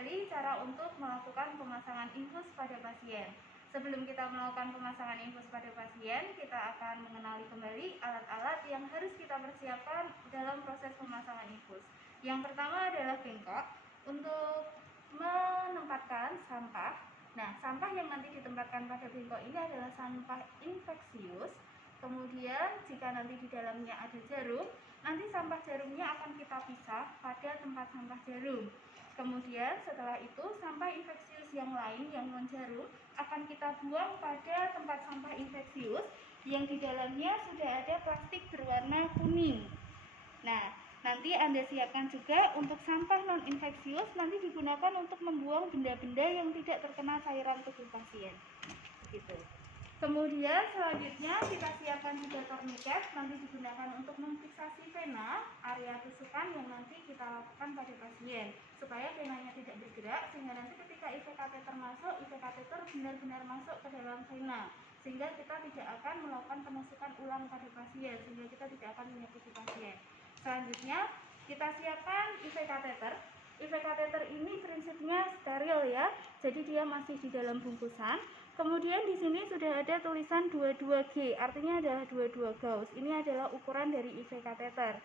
kembali cara untuk melakukan pemasangan infus pada pasien. Sebelum kita melakukan pemasangan infus pada pasien, kita akan mengenali kembali alat-alat yang harus kita persiapkan dalam proses pemasangan infus. Yang pertama adalah bengkok untuk menempatkan sampah. Nah, sampah yang nanti ditempatkan pada bengkok ini adalah sampah infeksius. Kemudian jika nanti di dalamnya ada jarum, nanti sampah jarumnya akan kita pisah pada tempat sampah jarum. Kemudian setelah itu sampah infeksius yang lain yang non jarum akan kita buang pada tempat sampah infeksius yang di dalamnya sudah ada plastik berwarna kuning. Nah, nanti Anda siapkan juga untuk sampah non infeksius nanti digunakan untuk membuang benda-benda yang tidak terkena cairan tubuh pasien. Gitu. Kemudian selanjutnya kita siapkan juga torniket nanti digunakan untuk memfiksasi vena area tusukan yang nanti kita lakukan pada pasien supaya venanya tidak bergerak sehingga nanti ketika IV kateter masuk, IV kateter benar-benar masuk ke dalam vena sehingga kita tidak akan melakukan penusukan ulang pada pasien sehingga kita tidak akan menyakiti pasien. Selanjutnya kita siapkan IV kateter. IV kateter ini prinsipnya steril ya, jadi dia masih di dalam bungkusan. Kemudian di sini sudah ada tulisan 22G, artinya adalah 22 gauss. Ini adalah ukuran dari IV kateter.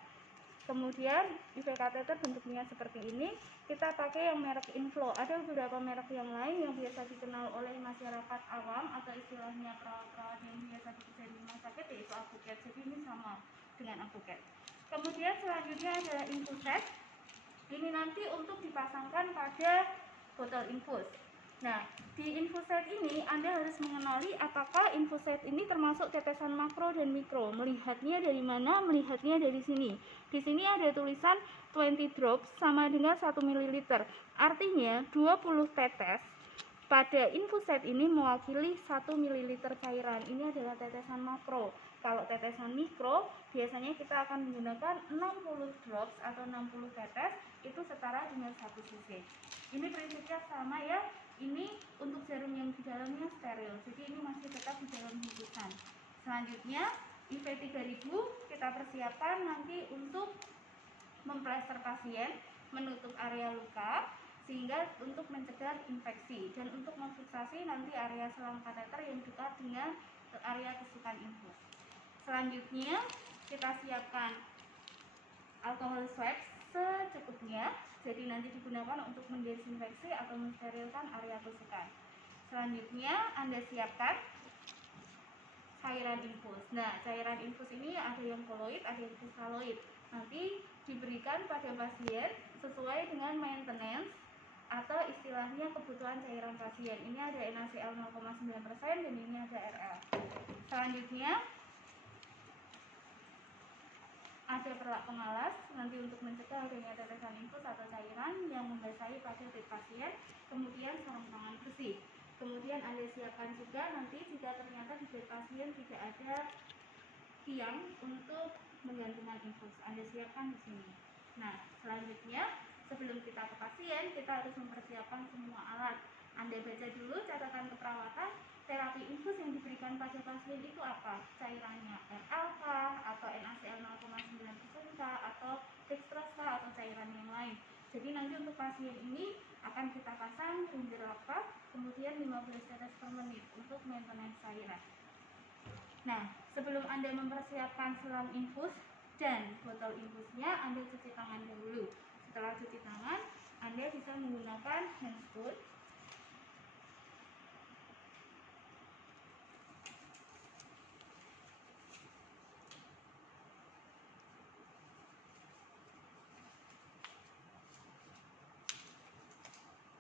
Kemudian IV kateter bentuknya seperti ini. Kita pakai yang merek Inflow. Ada beberapa merek yang lain yang biasa dikenal oleh masyarakat awam atau istilahnya perawat-perawat yang biasa bekerja di rumah sakit yaitu Apuket. Jadi ini sama dengan Apuket. Kemudian selanjutnya adalah infuset. Ini nanti untuk dipasangkan pada botol infus. Nah, di infuset ini Anda harus mengenali apakah infuset ini termasuk tetesan makro dan mikro. Melihatnya dari mana? Melihatnya dari sini. Di sini ada tulisan 20 drops sama dengan 1 ml. Artinya 20 tetes pada infuset ini mewakili 1 ml cairan. Ini adalah tetesan makro. Kalau tetesan mikro, biasanya kita akan menggunakan 60 drops atau 60 tetes, itu setara dengan 1 cc. Ini prinsipnya sama ya, ini untuk jarum yang di dalamnya steril, jadi ini masih tetap di dalam bungkusan. Selanjutnya, IV 3000 kita persiapkan nanti untuk memplester pasien, menutup area luka, sehingga untuk mencegah infeksi dan untuk memfiksasi nanti area selang kateter yang dekat dengan area tusukan infus. Selanjutnya kita siapkan alkohol swab secukupnya, jadi nanti digunakan untuk mendesinfeksi atau mensterilkan area tusukan. Selanjutnya Anda siapkan cairan infus. Nah, cairan infus ini ada yang koloid, ada yang kristaloid. Nanti diberikan pada pasien sesuai dengan maintenance atau istilahnya kebutuhan cairan pasien. Ini ada NaCl 0,9% dan ini ada RL. Selanjutnya ada perlak pengalas nanti untuk mencegah adanya tetesan infus atau cairan yang membasahi pada kulit pasien. Kemudian sarung tangan bersih. Kemudian Anda siapkan juga nanti jika ternyata di kulit pasien tidak ada tiang untuk menggantungkan infus, Anda siapkan di sini. Nah, selanjutnya sebelum kita ke pasien, kita harus mempersiapkan semua alat. Anda baca dulu catatan keperawatan, terapi infus yang diberikan pada pasien itu apa? Cairannya RLK atau NaCl 0,9% atau dextrose atau cairan yang lain. Jadi nanti untuk pasien ini akan kita pasang ringer lapak, kemudian 15 tetes per menit untuk maintenance cairan. Nah, sebelum Anda mempersiapkan selang infus dan botol infusnya, Anda cuci tangan dahulu. Setelah cuci tangan, Anda bisa menggunakan hand spray.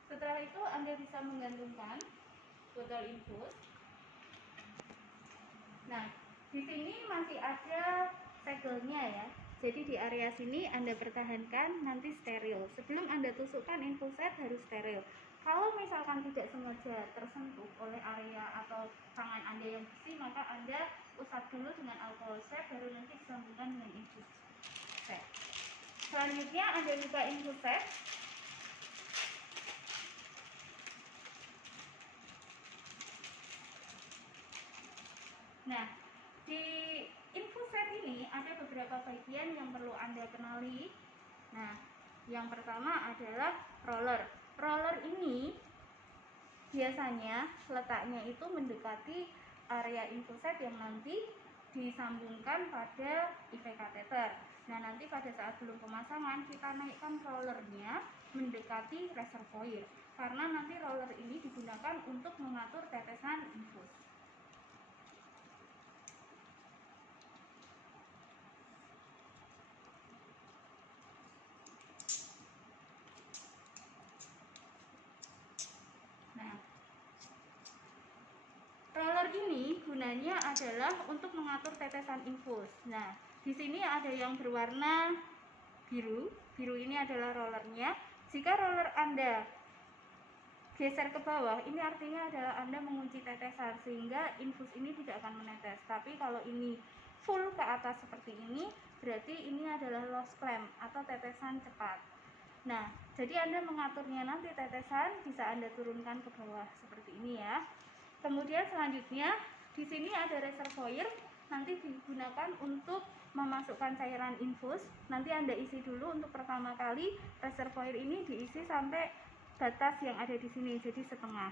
Setelah itu Anda bisa menggantungkan botol infus. Nah, di sini masih ada segelnya ya. Jadi di area sini Anda pertahankan nanti steril. Sebelum Anda tusukkan infuset harus steril. Kalau misalkan tidak sengaja tersentuh oleh area atau tangan Anda yang bersih, maka Anda usap dulu dengan alkohol swab baru nanti disambungkan dengan infuset. Selanjutnya Anda buka infuset. Nah, di infuset ini ada beberapa bagian yang perlu Anda kenali. Nah, yang pertama adalah roller. Roller ini biasanya letaknya itu mendekati area infuset yang nanti disambungkan pada IV kateter. Nah, nanti pada saat belum pemasangan kita naikkan rollernya mendekati reservoir, karena nanti roller ini digunakan untuk mengatur tetesan infus. Nah, roller ini gunanya adalah untuk mengatur tetesan infus. Nah, di sini ada yang berwarna biru. Biru ini adalah rollernya. Jika roller Anda geser ke bawah, ini artinya adalah Anda mengunci tetesan sehingga infus ini tidak akan menetes. Tapi kalau ini full ke atas seperti ini, berarti ini adalah loss clamp atau tetesan cepat. Nah, jadi Anda mengaturnya nanti tetesan bisa Anda turunkan ke bawah seperti ini ya. Kemudian selanjutnya di sini ada reservoir, nanti digunakan untuk memasukkan cairan infus. Nanti Anda isi dulu untuk pertama kali reservoir ini diisi sampai batas yang ada di sini, jadi setengah.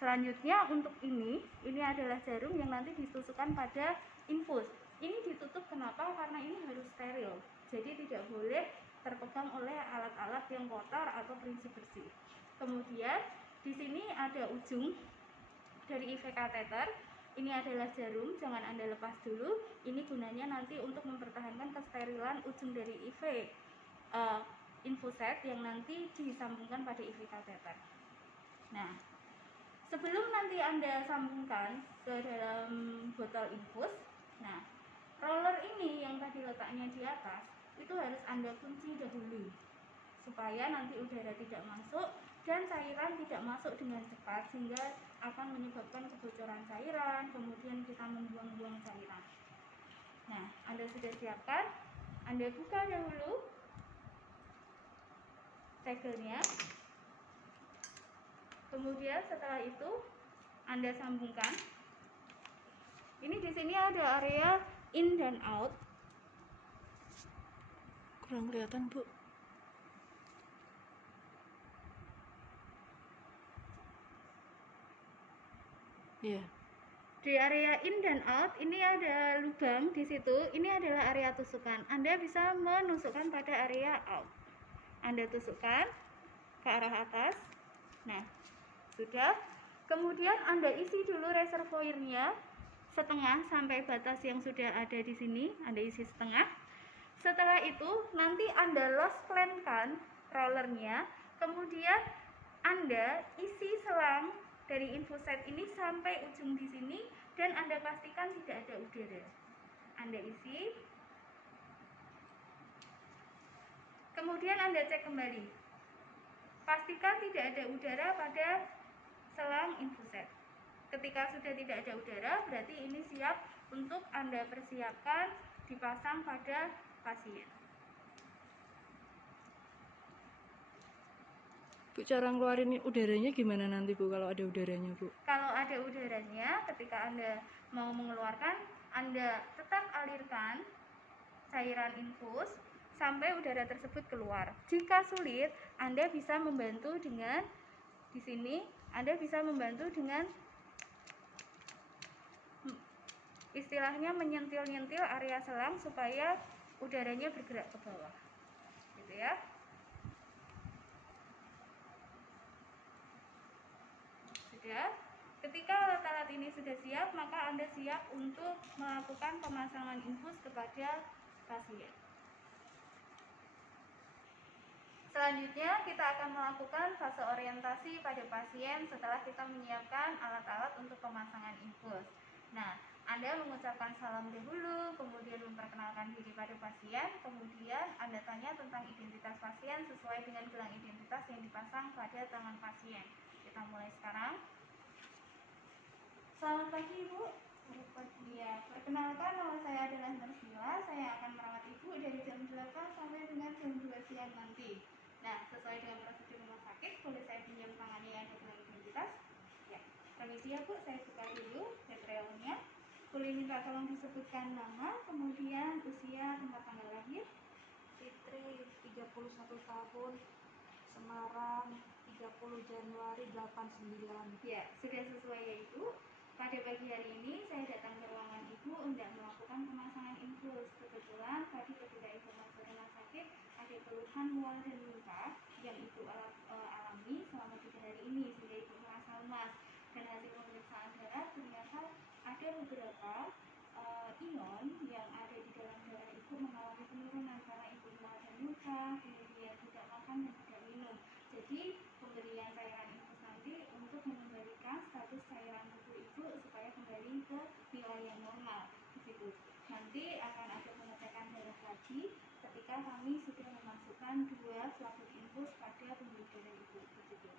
Selanjutnya untuk ini adalah jarum yang nanti ditusukkan pada infus. Ini ditutup kenapa? Karena ini harus steril. Jadi tidak boleh terpegang oleh alat-alat yang kotor atau prinsip bersih. Kemudian di sini ada ujung dari IV kateter. Ini adalah jarum, jangan Anda lepas dulu. Ini gunanya nanti untuk mempertahankan kesterilan ujung dari IV infuset yang nanti disambungkan pada IV kateter. Nah, sebelum nanti Anda sambungkan ke dalam botol infus, nah, roller ini yang tadi letaknya di atas itu harus Anda kunci dahulu supaya nanti udara tidak masuk dan cairan tidak masuk dengan cepat sehingga akan menyebabkan kebocoran cairan, kemudian kita membuang-buang cairan. Nah, Anda sudah siapkan, Anda buka dahulu segelnya. Kemudian setelah itu Anda sambungkan. Ini di sini ada area in dan out. Kurang kelihatan, Bu. Iya. Di area in dan out ini ada lubang di situ. Ini adalah area tusukan. Anda bisa menusukkan pada area out. Anda tusukkan ke arah atas. Nah, sudah. Kemudian Anda isi dulu reservoirnya setengah sampai batas yang sudah ada di sini. Anda isi setengah. Setelah itu nanti Anda loss clamp-kan rollernya. Kemudian Anda isi selang dari infuset ini sampai ujung di sini dan Anda pastikan tidak ada udara. Anda isi. Kemudian Anda cek kembali. Pastikan tidak ada udara pada selang infuset. Ketika sudah tidak ada udara, berarti ini siap untuk Anda persiapkan dipasang pada pasien. Bu, cara ngeluarin udaranya gimana nanti, Bu, kalau ada udaranya, Bu? Kalau ada udaranya, ketika Anda mau mengeluarkan, Anda tetap alirkan cairan infus sampai udara tersebut keluar. Jika sulit, Anda bisa membantu dengan di sini, Anda bisa membantu dengan istilahnya menyentil-nyentil area selang supaya udaranya bergerak ke bawah. Gitu ya. Sudah. Ketika alat-alat ini sudah siap, maka Anda siap untuk melakukan pemasangan infus kepada pasien. Selanjutnya kita akan melakukan fase orientasi pada pasien setelah kita menyiapkan alat-alat untuk pemasangan infus. Nah, Anda mengucapkan salam dahulu, kemudian memperkenalkan diri pada pasien, kemudian Anda tanya tentang identitas pasien sesuai dengan gelang identitas yang dipasang pada tangan pasien. Kita mulai sekarang. Selamat pagi, Ibu. Selamat pagi. Ya, perkenalkan nama saya adalah Narsila. Saya akan merawat Ibu dari jam 8 sampai dengan jam 2 siang nanti. Nah, sesuai dengan prosedur rumah sakit, boleh saya pinjam tangannya yang ada gelang identitas? Ya, permisi ya Bu, saya buka dulu background-nya. Boleh minta tolong disebutkan nama, kemudian usia, tempat tanggal lahir. Fitri 31 tahun, Semarang 30 Januari 89. Ya, sudah sesuai, yaitu pada pagi hari ini saya datang ke ruangan ibu untuk melakukan pemasangan infus. Kebetulan tadi ketika ibu masuk rumah sakit ada keluhan mual dan muntah yang ibu alami selama 3 hari ini sehingga ibu merasa lemas. Dan hasil pemeriksaan darah ternyata ada beberapa ion yang ada di dalam darah ibu mengalami penurunan karena ibu mual dan muntah, kemudian tidak makan dan tidak minum. Jadi pemberian cairan infus nanti untuk mengembalikan status cairan tubuh ibu supaya kembali ke nilai yang normal di situ. Nanti akan ada pengecekan darah lagi ketika kami sudah memasukkan 2 selaput infus pada pembuluh darah ibu di situ.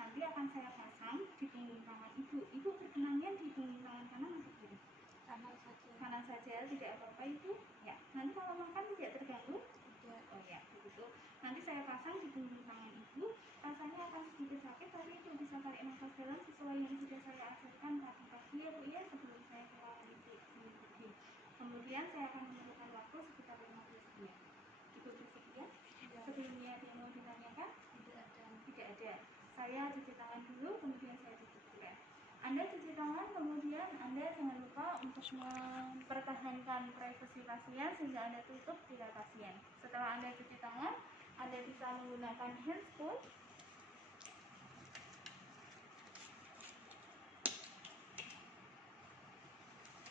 Nanti akan saya pasang di punggung tangan ibu. Ibu berkenannya di punggung tangan kanan atau kiri? Kanan saja. Kanan saja, tidak apa-apa ibu. Ya, nanti kalau makan tidak terganggu? Tidak. Oh ya, begitu. Nanti saya pasang di punggung tangan ibu. Rasanya akan sedikit sakit, tapi ibu bisa tarik nafas dalam sesuai yang sudah saya ajarkan pagi-pagi ya bu ya, sebelum saya ke ruangan ibu. Kemudian saya akan memerlukan waktu sekitar 15 menit. Ibu bersedia? Ya. Sebelumnya ada yang mau ditanyakan? Tidak ada. Tidak ada. Saya cuci tangan dulu, kemudian saya cuci. Anda cuci tangan, kemudian Anda jangan lupa untuk mempertahankan privasi pasien sehingga Anda tutup tirai pasien. Setelah Anda cuci tangan, Anda bisa menggunakan handscoon.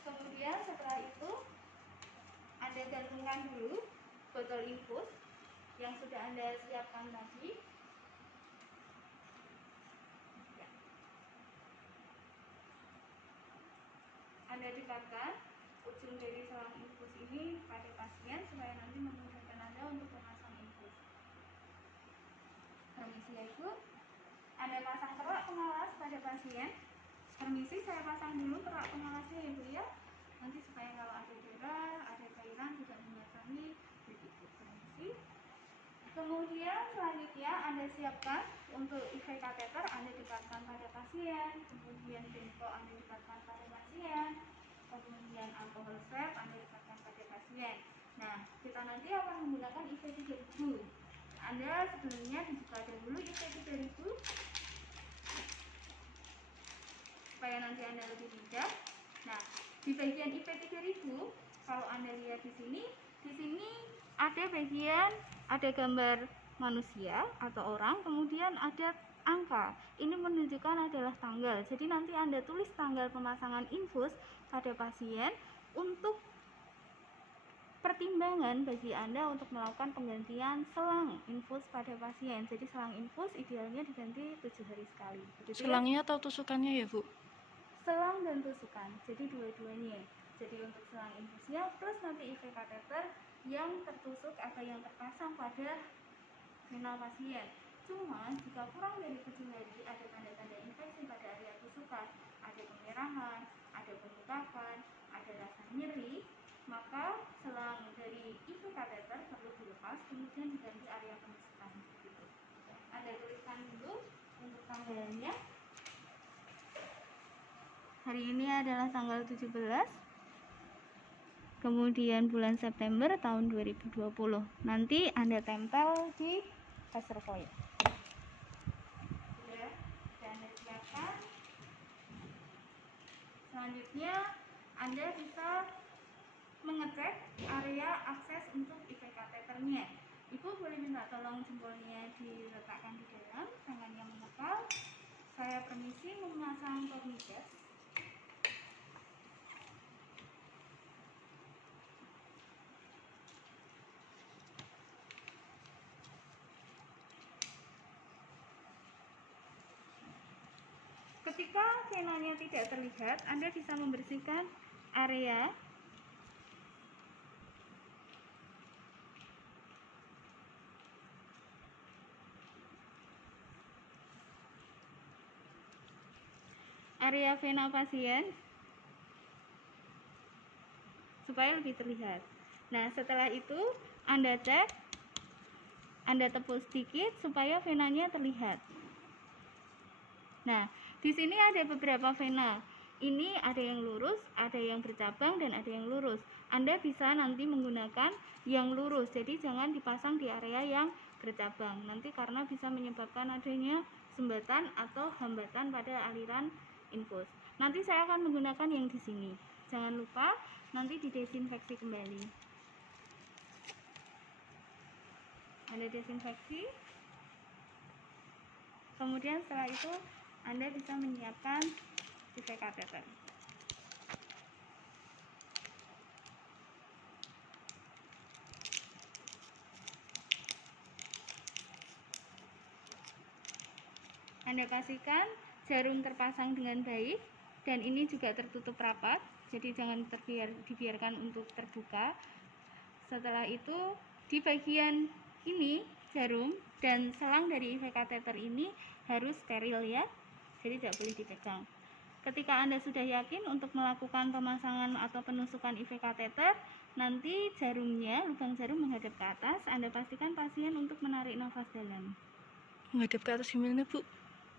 Kemudian setelah itu Anda gantungkan dulu botol infus yang sudah Anda siapkan tadi. Anda dekatkan ujung dari selang infus ini pada pasien supaya nanti memudahkan Anda untuk memasang infus. Permisi ya ibu, Anda pasang kerak pengalas pada pasien. Permisi, saya pasang dulu kerak pengalasnya ya bu ya, nanti supaya kalau ada darah, ada cairan tidak mendatangi begitu. Permisi. Kemudian selanjutnya Anda siapkan untuk IV kateter, Anda dekatkan pada pasien, kemudian bengkok Anda dekatkan pada pasien, kemudian alkohol swab Anda dekatkan pada pasien. Nah, kita nanti akan menggunakan IV 3000. Anda sebelumnya dibuka dulu IV 3000 supaya nanti Anda lebih mudah. Nah, di bagian IV 3000 kalau Anda lihat di sini ada bagian, ada gambar manusia atau orang, kemudian ada angka. Ini menunjukkan adalah tanggal. Jadi nanti Anda tulis tanggal pemasangan infus pada pasien untuk pertimbangan bagi Anda untuk melakukan penggantian selang infus pada pasien. Jadi selang infus idealnya diganti 7 hari sekali. Begitu Selangnya atau tusukannya ya bu? Selang dan tusukan, jadi dua-duanya. Jadi untuk selang infusnya plus nanti IV kateter yang tertusuk atau yang terpasang pada vena pasien. Cuma jika kurang dari 7 hari ada tanda-tanda infeksi pada area tusukan, ada kemerahan, ada pembengkakan, ada rasa nyeri, maka selang dari IV kateter perlu dilepas kemudian diganti area penusukan. Gitu. Anda tuliskan dulu untuk tanggalnya. Hari ini adalah tanggal 17, kemudian bulan September tahun 2020. Nanti Anda tempel di poster foil. Sudah Anda siapkan. Selanjutnya Anda bisa mengecek area akses untuk IV kateternya. Ibu boleh minta tolong jempolnya diletakkan di dalam, tangannya mengepal. Saya permisi memasang tourniquet. Ketika venanya tidak terlihat, Anda bisa membersihkan area vena pasien supaya lebih terlihat. Nah, setelah itu Anda cek, Anda tepuk sedikit supaya venanya terlihat. Nah, di sini ada beberapa vena. Ini ada yang lurus, ada yang bercabang, dan ada yang lurus. Anda bisa nanti menggunakan yang lurus, jadi jangan dipasang di area yang bercabang. Nanti karena bisa menyebabkan adanya sumbatan atau hambatan pada aliran infus. Nanti saya akan menggunakan yang di sini. Jangan lupa nanti didesinfeksi kembali. Anda desinfeksi. Kemudian setelah itu Anda bisa menyiapkan IV kateter. Anda pastikan jarum terpasang dengan baik dan ini juga tertutup rapat, jadi jangan dibiarkan untuk terbuka. Setelah itu di bagian ini jarum dan selang dari IV kateter ini harus steril ya, jadi tidak boleh dipegang. Ketika Anda sudah yakin untuk melakukan pemasangan atau penusukan IV kateter, nanti jarumnya, lubang jarum menghadap ke atas. Anda pastikan pasien untuk menarik nafas dalam. Menghadap ke atas gimana, Bu?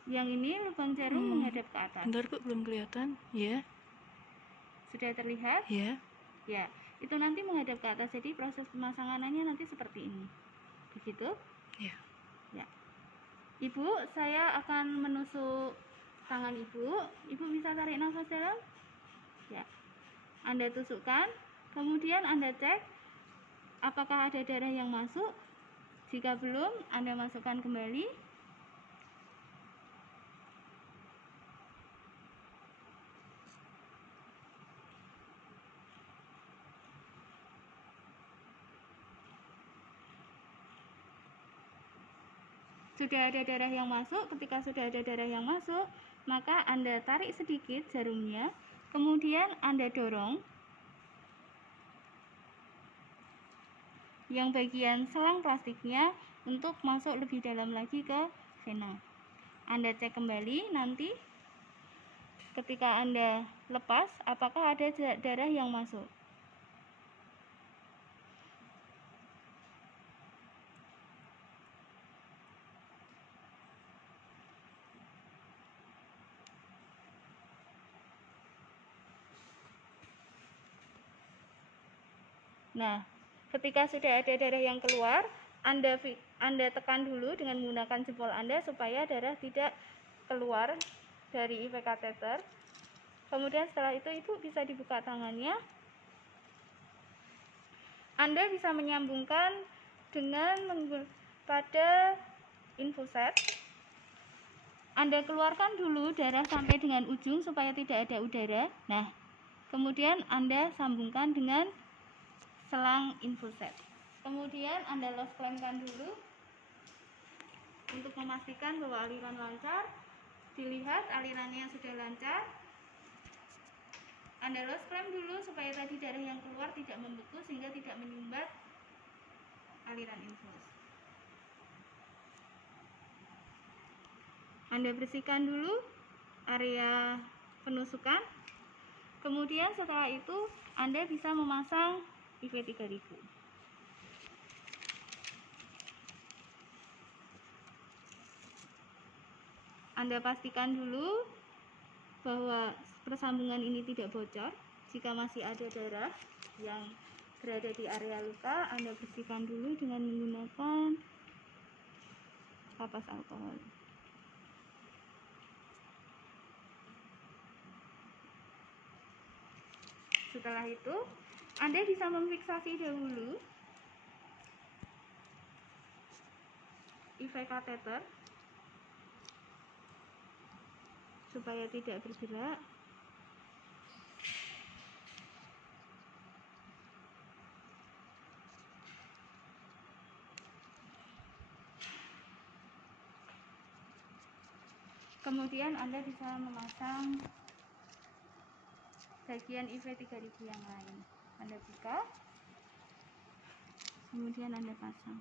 Yang ini lubang jarum menghadap ke atas. Bentar, Bu, belum kelihatan. Ya. Sudah terlihat? Ya. Ya, itu nanti menghadap ke atas. Jadi proses pemasangannya nanti seperti ini. Begitu? Ya. Ya. Ibu, saya akan menusuk tangan Ibu. Ibu bisa tarik nafas dalam? Ya. Anda tusukkan, kemudian Anda cek apakah ada darah yang masuk. Jika belum, Anda masukkan kembali. Sudah ada darah yang masuk. Ketika sudah ada darah yang masuk, maka Anda tarik sedikit jarumnya, kemudian Anda dorong yang bagian selang plastiknya untuk masuk lebih dalam lagi ke vena. Anda cek kembali nanti ketika Anda lepas apakah ada darah yang masuk. Nah, ketika sudah ada darah yang keluar, Anda tekan dulu dengan menggunakan jempol Anda supaya darah tidak keluar dari IV kateter. Kemudian setelah itu Ibu bisa dibuka tangannya. Anda bisa menyambungkan dengan pada infuset. Anda keluarkan dulu darah sampai dengan ujung supaya tidak ada udara. Nah, kemudian Anda sambungkan dengan selang infuset. Kemudian Anda lost clampkan dulu untuk memastikan bahwa aliran lancar. Dilihat alirannya sudah lancar. Anda lost clamp dulu supaya tadi darah yang keluar tidak membeku sehingga tidak menyumbat aliran infus. Anda bersihkan dulu area penusukan. Kemudian setelah itu Anda bisa memasang IV 3000. Anda pastikan dulu bahwa persambungan ini tidak bocor. Jika masih ada darah yang berada di area luka, Anda bersihkan dulu dengan menggunakan kapas alkohol. Setelah itu, Anda bisa memfiksasi dahulu IV kateter supaya tidak bergerak. Kemudian Anda bisa memasang bagian IV 3000 yang lain. Anda buka, kemudian Anda pasang.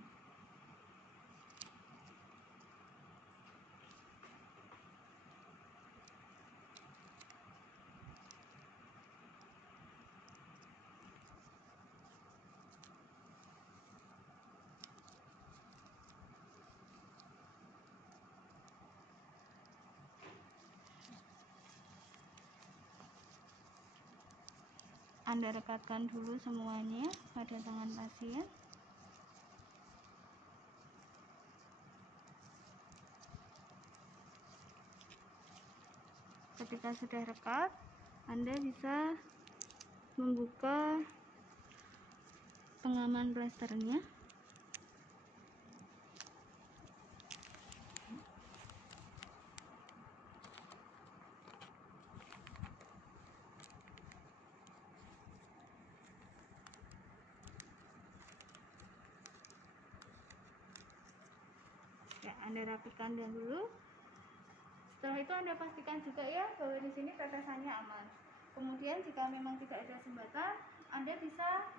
Anda rekatkan dulu semuanya pada tangan pasien. ketika sudah rekat, Anda bisa membuka pengaman plasternya. Ya, Anda rapikan dulu. Setelah itu Anda pastikan juga ya bahwa di sini tetesannya aman. Kemudian jika memang tidak ada sumbatan, Anda bisa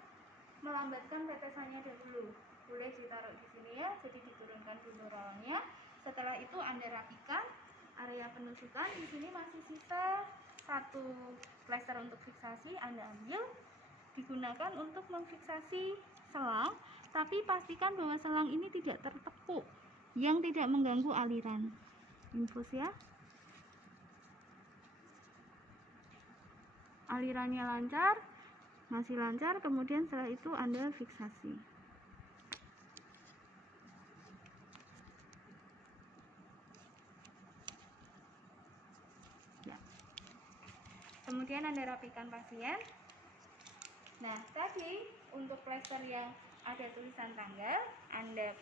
melambatkan tetesannya dahulu. Boleh ditaruh di sini ya, jadi diturunkan dulu rollnya. Setelah itu Anda rapikan area penusukan. Di sini masih sisa satu plester untuk fiksasi, Anda ambil, digunakan untuk memfiksasi selang, tapi pastikan bahwa selang ini tidak tertekuk, yang tidak mengganggu aliran infus ya. Alirannya lancar, masih lancar, kemudian setelah itu Anda fiksasi. Ya. Kemudian Anda rapikan pasien. Nah, tadi untuk plester yang ada tulisan tanggal, Anda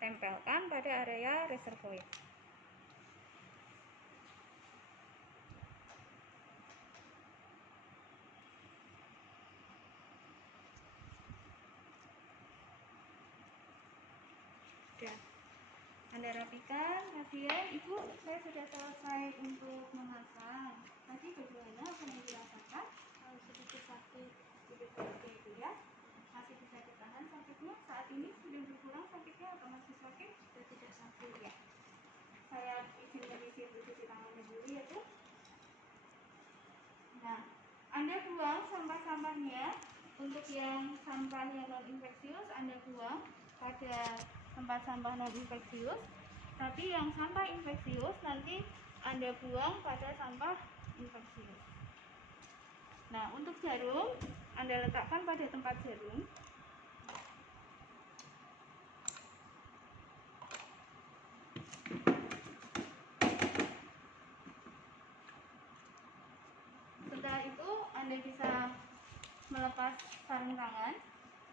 tempelkan pada area reservoir. Sudah Anda rapikan pasien. Ibu, saya sudah selesai untuk memasang. Tadi bagaimana apa yang dirasakan? Sedikit sakit. Sedikit sakit itu ya. Masih bisa ditahan sakitnya? Saat ini sudah berkurang sakitnya atau masih sakit? Sudah tidak sakit. Ya. Saya izin permisi untuk cuci tangannya dulu ya Bu. Nah, Anda buang sampah-sampahnya. Untuk yang sampah yang non infeksius Anda buang pada tempat sampah non infeksius. Tapi yang sampah infeksius nanti Anda buang pada sampah infeksius. Nah, untuk jarum Anda letakkan pada tempat jarum. Setelah itu Anda bisa melepas sarung tangan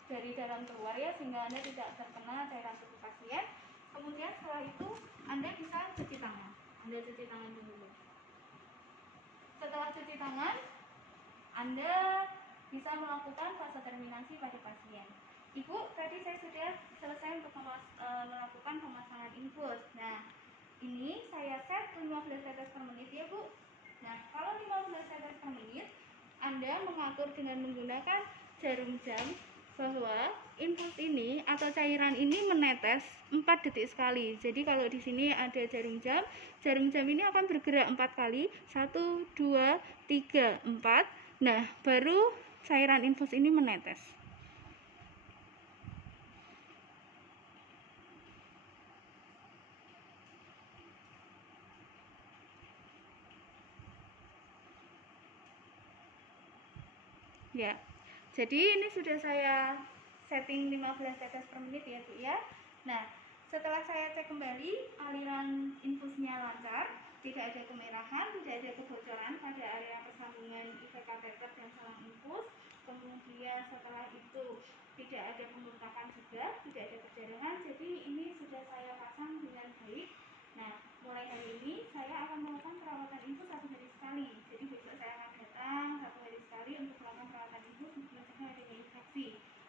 dari dalam keluar ya, sehingga Anda tidak terkena cairan tubuh pasien. Kemudian setelah itu Anda bisa cuci tangan. Anda cuci tangan dulu. Setelah cuci tangan, Anda bisa melakukan fase terminasi pada pasien. Ibu, tadi saya sudah selesai untuk melakukan pemasangan infus. Nah, ini saya set 15 tetes per menit ya Bu. Nah, kalau 15 tetes per menit, Anda mengatur dengan menggunakan jarum jam bahwa infus ini atau cairan ini menetes 4 detik sekali. Jadi kalau di sini ada jarum jam ini akan bergerak 4 kali. 1, 2, 3, 4. Nah, baru cairan infus ini menetes. Ya, jadi ini sudah saya setting 15 tetes per menit ya Bu ya. Nah, setelah saya cek kembali aliran infusnya lancar, tidak ada kemerahan, tidak ada kebocoran pada area persambungan IV kateter dan selang infus. Kemudian setelah itu tidak ada pembengkakan juga, tidak ada perdarahan. Jadi ini sudah saya pasang dengan baik. Nah, mulai hari ini saya akan melakukan perawatan infus 1 hari sekali. Jadi besok saya akan datang 1 hari sekali untuk melakukan perawatan infus mencegah adanya infeksi.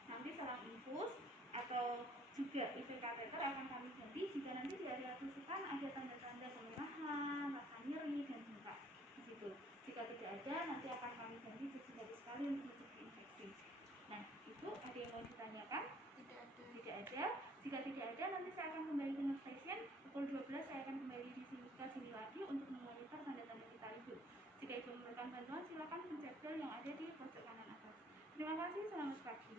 Nanti selang infus atau juga IV kateter akan kami ganti jika nanti di area tusukan ada tanda-tanda kemerahan, rasa nyeri dan bengkak di situ. Jika tidak ada, nanti akan kami ganti 7 hari sekali untuk mencegah infeksi. Nah, Ibu ada yang mau ditanyakan? Tidak ada. Tidak ada. Jika tidak ada, nanti saya akan kembali ke nurse station. Pukul 12 saya akan kembali di sini ke sini lagi untuk memonitor tanda-tanda vital Ibu. Jika Ibu memerlukan bantuan, silakan pencet bel yang ada di pojok kanan atas. Terima kasih, selamat pagi.